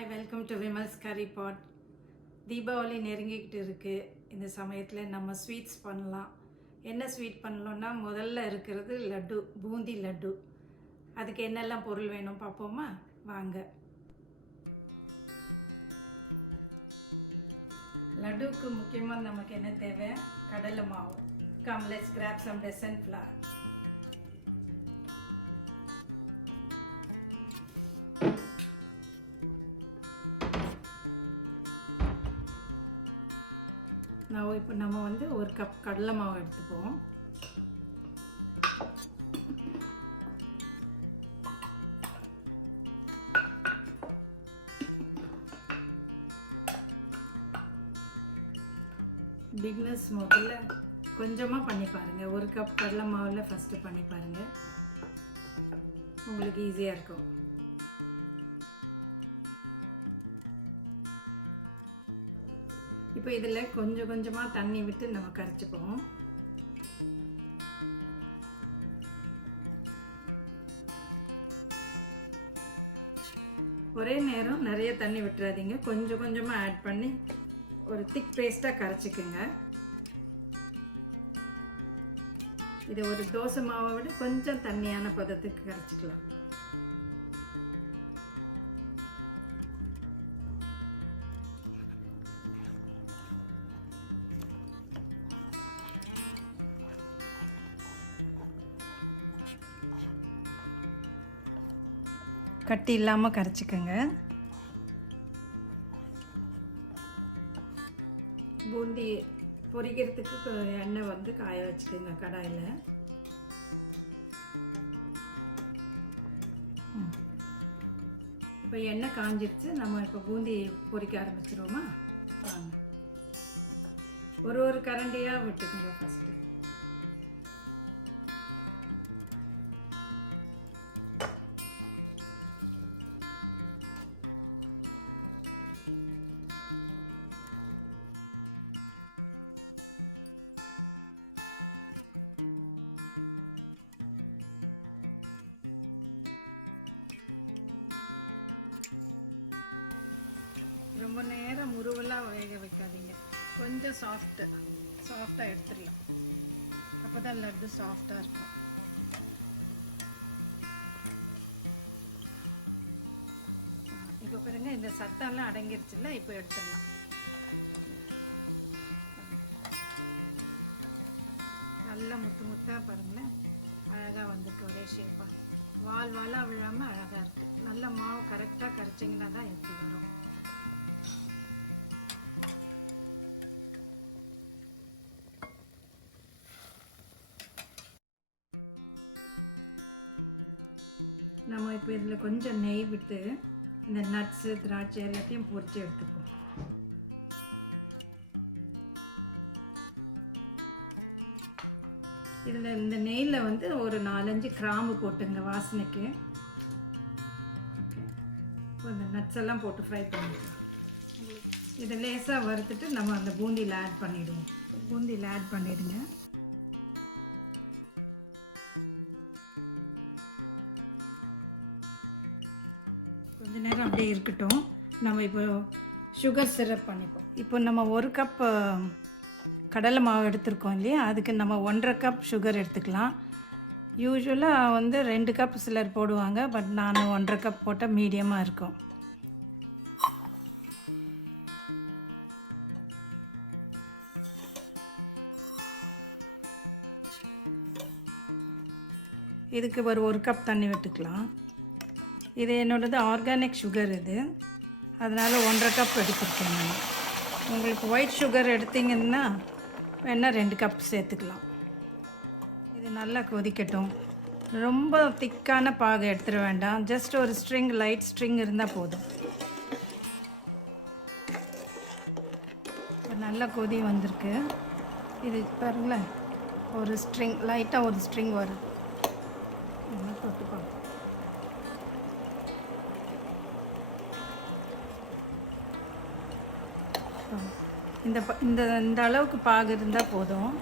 Hi, welcome to Vimal's Curry Pot. Deepavali நெருங்கிக்கிட்டு இருக்குது. இந்த சமயத்தில் நம்ம ஸ்வீட்ஸ் பண்ணலாம். என்ன ஸ்வீட் பண்ணலாம்னா முதல்ல இருக்கிறது லட்டு, பூந்தி லட்டு. அதுக்கு என்னெல்லாம் பொருள் வேணும் பார்ப்போமா? வாங்க. லட்டுக்கு முக்கியமாக நமக்கு என்ன தேவை? கடலை மாவு. Come, let's grab some decent flour. இப்போ நம்ம வந்து ஒரு கப் கடலை மாவு எடுத்துப்போம். பிக்னஸ் முதல்ல கொஞ்சமாக பண்ணி பாருங்கள். ஒரு கப் கடலை மாவில் ஃபஸ்ட்டு பண்ணி பாருங்கள், உங்களுக்கு ஈஸியாக இருக்கும். இப்போ இதில் கொஞ்சம் கொஞ்சமாக தண்ணி விட்டு நம்ம கரைச்சிப்போம். ஒரே நேரம் நிறைய தண்ணி விட்டுறாதீங்க, கொஞ்சம் கொஞ்சமாக ஆட் பண்ணி ஒரு திக் பேஸ்ட்டாக கரைச்சிக்குங்க. இது ஒரு தோசை மாவை விட கொஞ்சம் தண்ணியான பதத்துக்கு கரைச்சிக்கலாம். கட்டி இல்லாமல் கரைச்சிக்கோங்க. பூந்தி பொரிக்கிறதுக்கு எண்ணெய் வந்து காய வச்சுக்கோங்க கடாயில். இப்போ எண்ணெய் காஞ்சிடுச்சு, நம்ம இப்போ பூந்தி பொரிக்க ஆரம்பிச்சிருவோமா? வாங்க. ஒரு கரண்டியாக விட்டுக்கோங்க ஃபஸ்ட்டு. ரொம்ப நேரம் முருவலாக வேக வைக்காதீங்க, கொஞ்சம் சாஃப்டாக எடுத்துடலாம். அப்போ தான் லட்டு சாஃப்டாக இருக்கும். இப்போ பாருங்க, இந்த சத்தெல்லாம் அடங்கிருச்சுல்ல, இப்போ எடுத்துடலாம். நல்லா முத்தாக பாருங்களேன், அழகாக வந்துட்டு ஒரே ஷேப்பாக வாலாக விழாமல் அழகாக இருக்குது. நல்ல மாவு கரெக்டாக கரைச்சிங்கன்னா தான் எப்படி வரும். நம்ம இப்போ இதில் கொஞ்சம் நெய் விட்டு இந்த நட்ஸு திராட்சை எல்லாத்தையும் பொரித்து எடுத்துப்போம். இதில் இந்த நெய்யில் வந்து ஒரு 4-5 கிராம்பு போட்டுங்க வாசனைக்கு. ஓகே, இப்போ இந்த நட்ஸ் எல்லாம் போட்டு ஃப்ரை பண்ணிக்கலாம். இதை லேசாக வறுத்துட்டு நம்ம அந்த பூந்தியில் ஆட் பண்ணிவிடுவோம். பூந்தியில் ஆட் பண்ணிவிடுங்க. கொஞ்ச நேரம் அப்படியே இருக்கட்டும். நம்ம இப்போ சுகர் சிரப் பண்ணிப்போம். இப்போ நம்ம 1 கப் கடலை மாவு எடுத்துருக்கோம் இல்லையா, அதுக்கு நம்ம 1.5 கப் சுகர் எடுத்துக்கலாம். யூஸ்வலாக வந்து 2 கப் சிலர் போடுவாங்க, பட் நான் 1.5 கப் போட்டால் மீடியமாக இருக்கும். இதுக்கு ஒரு கப் தண்ணி விட்டுக்கலாம். இது என்னோடது ஆர்கானிக் சுகர், இது அதனால் 1.5 கப் எடுத்துருக்கேன் நான். உங்களுக்கு ஒயிட் சுகர் எடுத்திங்கன்னா வேணால் 2 கப் சேர்த்துக்கலாம். இது நல்லா கொதிக்கட்டும். ரொம்ப திக்கான பாகு எடுத்துட வேண்டாம், ஜஸ்ட் ஒரு லைட் ஸ்ட்ரிங் இருந்தால் போதும். இப்போ நல்லா கொதி வந்திருக்கு. இது பாருங்களேன், ஒரு லைட்டாக ஒரு ஸ்ட்ரிங் வரும். தொட்டுப்பாங்க. இந்த அளவுக்கு பாகு இருந்தால் போதும்.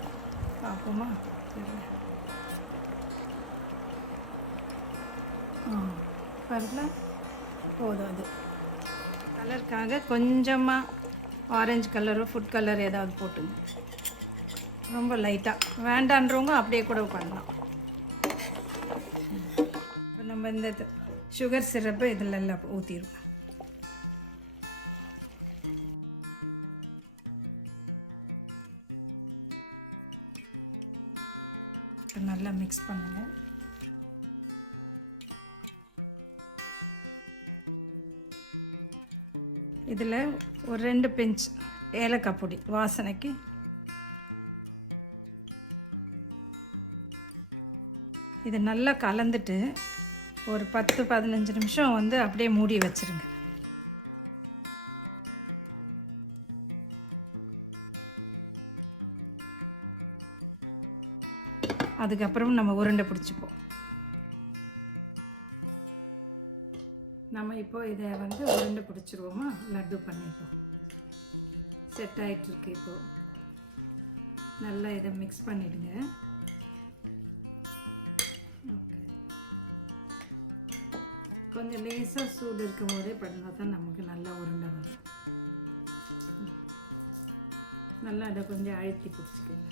பார்ப்போமா? பாருங்களா, போதும். அது கலருக்காக கொஞ்சமாக ஆரஞ்சு கலரோ ஃபுட் கலர் ஏதாவது போட்டுங்க, ரொம்ப லைட்டாக. வேண்டான்றவங்க அப்படியே கூட பண்ணலாம். இப்போ நம்ம இந்த சுகர் சிரப்பை இதில் எல்லாம் ஊற்றிடுவோம். நல்லா மிக்ஸ் பண்ணுங்கள். இதில் ஒரு 2 பிஞ்ச் ஏலக்காய் பொடி வாசனைக்கு. இது நல்லா கலந்துட்டு ஒரு 10-15 நிமிஷம் வந்து அப்படியே மூடி வச்சுருங்க. அதுக்கப்புறம் நம்ம உருண்டை பிடிச்சிப்போம். நம்ம இப்போ இதை வந்து உருண்டை பிடிச்சிருவோமா, லட்டு பண்ணிப்போம். செட் ஆகிட்டுருக்கு. இப்போது நல்லா இதை மிக்ஸ் பண்ணிவிடுங்க. ஓகே, கொஞ்சம் லேசாக சூடு இருக்கும் போதே பண்ணால் தான் நமக்கு நல்லா உருண்டை வரும். நல்லா இதை கொஞ்சம் அழுத்தி பிடிச்சிக்கோங்க.